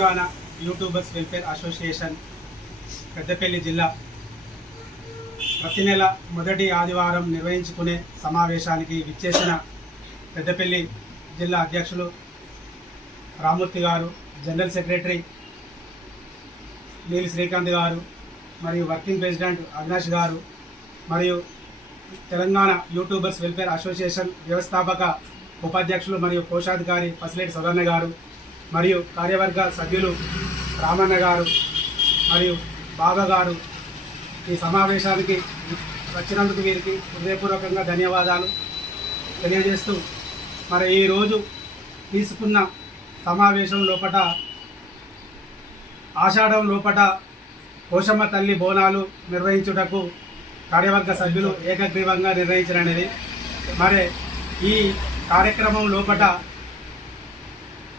Telangana YouTubers welfare association Peddapalli జిల్లా ప్రతి నెల మొదటి ఆదివారం నిర్వహించుకునే సమావేశానికి విచ్చేసిన పెద్దపల్లి జిల్లా అధ్యక్షులు రామూర్తి గారు, జనరల్ సెక్రటరీ నీలి శ్రీకాంత్ గారు, మరియు వర్కింగ్ ప్రెసిడెంట్ అవినాష్ గారు, మరియు తెలంగాణ యూట్యూబర్స్ వెల్ఫేర్ అసోసియేషన్ వ్యవస్థాపక ఉపాధ్యక్షులు మరియు కోశాధికారి పసిలేటి సదన్న గారు, మరియు కార్యవర్గ సభ్యులు రామన్న గారు మరియు బాబా గారు ఈ సమావేశానికి వచ్చినందుకు వీరికి హృదయపూర్వకంగా ధన్యవాదాలు తెలియజేస్తూ, మరి ఈరోజు తీసుకున్న సమావేశం లోపట ఆషాఢం లోపట పోషమ్మ తల్లి బోనాలు నిర్వహించుటకు కార్యవర్గ సభ్యులు ఏకగ్రీవంగా నిర్ణయించడనేది. మరి ఈ కార్యక్రమం లోపట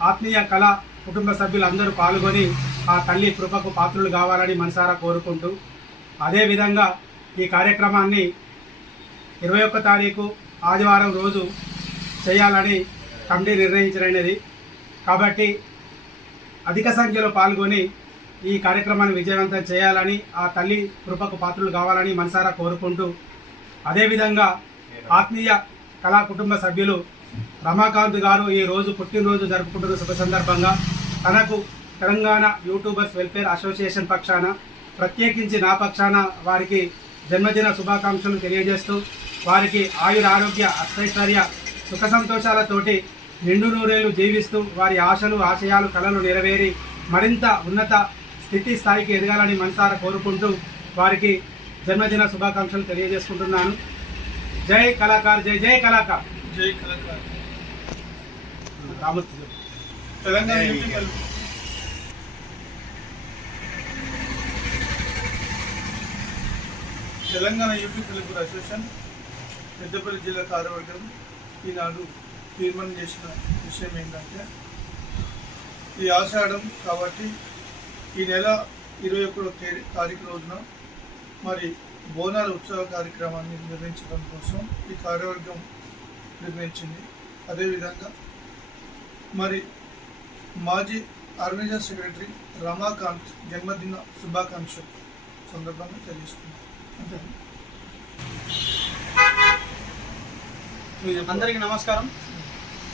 ఆత్మీయ కళ కుటుంబ సభ్యులందరూ పాల్గొని ఆ తల్లి కృపకు పాత్రులు కావాలని మనసారా కోరుకుంటూ, అదేవిధంగా ఈ కార్యక్రమాన్ని 21 తారీఖు ఆదివారం రోజు చేయాలని కమిటీ నిర్ణయించడమైనది. కాబట్టి అధిక సంఖ్యలో పాల్గొని ఈ కార్యక్రమాన్ని విజయవంతం చేయాలని, ఆ తల్లి కృపకు పాత్రులు కావాలని మనసారా కోరుకుంటూ, అదేవిధంగా ఆత్మీయ కళా కుటుంబ సభ్యులు రమాకాంత్ గారు ఈ రోజు పుట్టినరోజు జరుపుకుంటున్న శుభ సందర్భంగా తనకు తెలంగాణ యూట్యూబర్స్ వెల్ఫేర్ అసోసియేషన్ పక్షాన, ప్రత్యేకించి నా పక్షాన వారికి జన్మదిన శుభాకాంక్షలు తెలియజేస్తూ, వారికి ఆయుర ఆరోగ్య అష్టైశ్వర్య సుఖ సంతోషాలతోటి నిండు నూరేళ్లు జీవిస్తూ వారి ఆశలు ఆశయాలు కళలు నెరవేరి మరింత ఉన్నత స్థితి స్థాయికి ఎదగాలని మనసారా కోరుకుంటూ వారికి జన్మదిన శుభాకాంక్షలు తెలియజేసుకుంటున్నాను. జై కళాకార్, జై జై కళాకార్, జై కళాకార్. Ramurthy Telangana YouTube welfare association Peddapalli జిల్లా కార్యవర్గం ఈనాడు తీర్మానం చేసిన విషయం ఏంటంటే, ఈ ఆషాఢం కాబట్టి ఈ నెల 21 తారీఖు రోజున మరి బోనాల ఉత్సవ కార్యక్రమాన్ని నిర్వహించడం కోసం ఈ కార్యవర్గం నిర్ణయించింది. అదేవిధంగా మరి మాజీ ఆర్గనైజర్ సెక్రటరీ రమాకాంత్ జన్మదిన శుభాకాంక్షలు సందర్భంగా తెలియజేస్తుంది. అందరికీ నమస్కారం.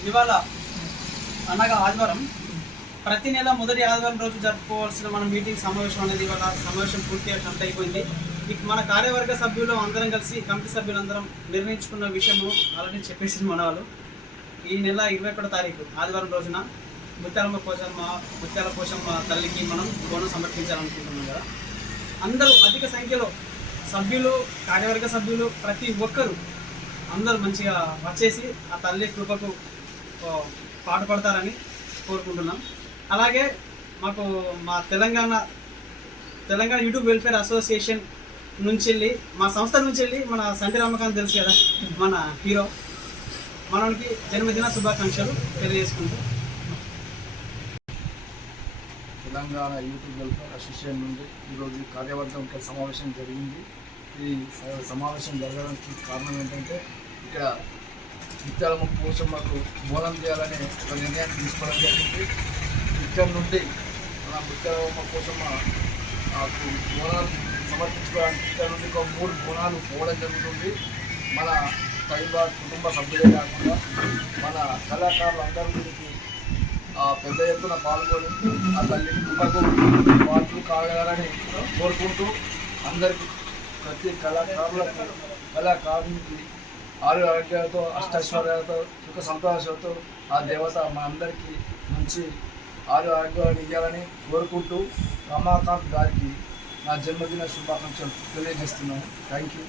ఇవాళ అనగా ఆదివారం, ప్రతి నెల మొదటి ఆదివారం రోజు జరుపుకోవాల్సిన మన మీటింగ్ సమావేశం అనేది ఇవాళ సమావేశం పూర్తిగా కంప్లీట్ అయిపోయింది. మన కార్యవర్గ సభ్యులు అందరం కలిసి కమిటీ సభ్యులందరం నిర్ణయించుకున్న విషయము ఆల్రెడీ చెప్పేసి మన వాళ్ళు ఈ నెల 21 తారీఖు ఆదివారం రోజున ముత్యాల పోషమ్మ తల్లికి మనం బోనం సమర్పించాలనుకుంటున్నాం కదా. అందరూ అధిక సంఖ్యలో సభ్యులు, కార్యవర్గ సభ్యులు ప్రతి ఒక్కరూ అందరూ మంచిగా వచ్చేసి ఆ తల్లి కృపకు పాటుపడతారని కోరుకుంటున్నాం. అలాగే మాకు మా తెలంగాణ యూట్యూబ్ వెల్ఫేర్ అసోసియేషన్ నుంచి వెళ్ళి, మా సంస్థ నుంచి వెళ్ళి మన సంటి రామకాంత్ తెలుసు కదా, మన హీరో, మనకి జన్మదిన శుభాకాంక్షలు తెలియజేసుకుంటూ. తెలంగాణ యూట్యూబ్ వెల్ఫేర్ అసోసియేషన్ నుండి ఈరోజు కార్యవర్గం సమావేశం జరిగింది. ఈ సమావేశం జరగడానికి కారణం ఏంటంటే, ఇక్కడ ముత్యాలమ్మ పోషమ్మకు బోనం చేయాలనే ఒక నిర్ణయం తీసుకోవడం జరిగింది. ఇక్కడ నుండి మన ముత్యాలమ్మ పోషమ్మ బోనాలు సమర్పించుకోవడానికి ఇక్కడ నుండి ఒక 3 బోనాలు పోవడం జరుగుతుంది. మన పరివార్ కుటుంబ సభ్యులే కాకుండా మన కళాకారులందరూ దీనికి పెద్ద ఎత్తున పాల్గొని ఆ తల్లి కృపకు పాత్రలు కావాలని కోరుకుంటూ, అందరికీ ప్రతి కళాకారునికి ఆరోగ్యాలతో అష్టైశ్వర్యాలతో సుఖ సంతోషాలతో ఆ దేవత మా అందరికీ మంచి ఆరోగ్యాలు ఇవ్వాలని కోరుకుంటూ రమాకాంత్ గారికి నా జన్మదిన శుభాకాంక్షలు తెలియజేస్తున్నాను. Thank you.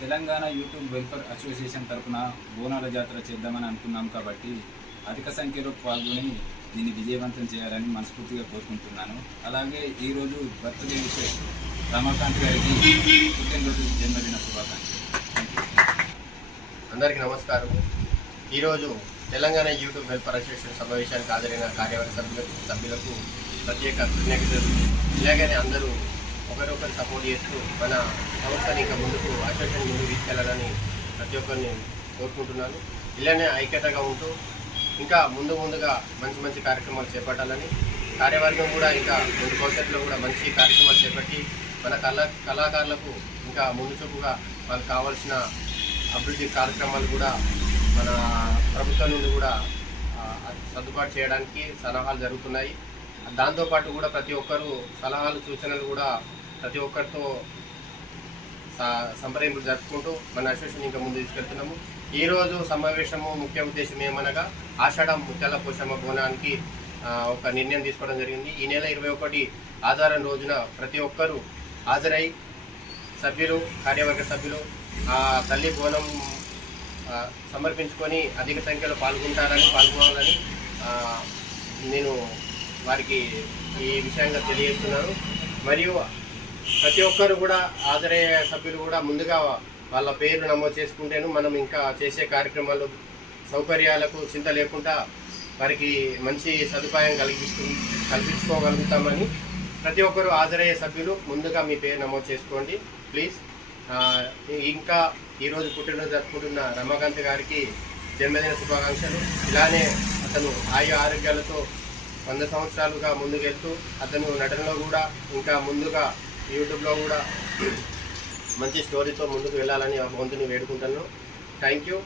Telangana YouTube welfare association తరఫున బోనాల జాతర చేద్దామని అనుకున్నాం కాబట్టి అధిక సంఖ్యలో పాల్గొని దీన్ని విజయవంతం చేయాలని మనస్ఫూర్తిగా కోరుకుంటున్నాను. అలాగే ఈరోజు బర్త్డే విషయం రమాకాంత్ గారికి పుట్టినరోజు జన్మదిన శుభాకాంక్షలు. అందరికీ నమస్కారం. ఈరోజు తెలంగాణ యూట్యూబ్ వెల్ఫేర్ అసోసియేషన్ సమావేశానికి హాజరైన కార్యవర్గ సభ్యులకు ప్రత్యేక కృతజ్ఞతలు. ఇలాగనే అందరూ ఒకరొకరు సపోర్ట్ చేస్తూ మన సంస్థని ఇంకా ముందుకు అసోసియేషన్ ముందుకు తీసుకెళ్లాలని ప్రతి ఒక్కరిని కోరుకుంటున్నాను. ఇలానే ఐక్యతగా ఉంటూ ఇంకా ముందుగా మంచి కార్యక్రమాలు చేపట్టాలని, కార్యవర్గం కూడా ఇంకా ముందు భవిష్యత్తులో కూడా మంచి కార్యక్రమాలు చేపట్టి మన కళాకారులకు ఇంకా ముందు చూపుగా వాళ్ళకి కావాల్సిన అభివృద్ధి కార్యక్రమాలు కూడా మన ప్రభుత్వం నుండి కూడా సర్దుబాటు చేయడానికి సలహాలు జరుగుతున్నాయి. దాంతోపాటు కూడా ప్రతి ఒక్కరూ సలహాలు సూచనలు కూడా ప్రతి ఒక్కరితో సంప్రదింపులు జరుపుకుంటూ మన అసోసియేషన్ ఇంకా ముందు తీసుకెళ్తున్నాము. ఈరోజు సమావేశము ముఖ్య ఉద్దేశం ఏమనగా ఆషాఢ ముత్యాల పోషమ్మ బోనానికి ఒక నిర్ణయం తీసుకోవడం జరిగింది. ఈ నెల 21 ఆదివారం రోజున ప్రతి ఒక్కరూ హాజరై సభ్యులు, కార్యవర్గ సభ్యులు ఆ తల్లి బోనం సమర్పించుకొని అధిక సంఖ్యలో పాల్గొనాలని నేను వారికి ఈ విషయంగా తెలియజేస్తున్నాను. మరియు ప్రతి ఒక్కరు కూడా హాజరయ్యే సభ్యులు కూడా ముందుగా వాళ్ళ పేరు నమోదు చేసుకుంటేను మనం ఇంకా చేసే కార్యక్రమాలు సౌకర్యాలకు చింత లేకుండా వారికి మంచి సదుపాయం కల్పించుకోగలుగుతామని ప్రతి ఒక్కరు హాజరయ్యే సభ్యులు ముందుగా మీ పేరు నమోదు చేసుకోండి ప్లీజ్. ఇంకా ఈరోజు పుట్టినరోజు జరుపుకుంటున్న రమాకాంత్ గారికి జన్మదిన శుభాకాంక్షలు. ఇలానే అతను ఆరోగ్యాలతో 100 సంవత్సరాలుగా ముందుకెళ్తూ అతను నటనలో కూడా ఇంకా ముందుగా యూట్యూబ్లో కూడా మంచి స్టోరీతో ముందుకు వెళ్ళాలని ఆ భగవంతుని వేడుకుంటాను. Thank you.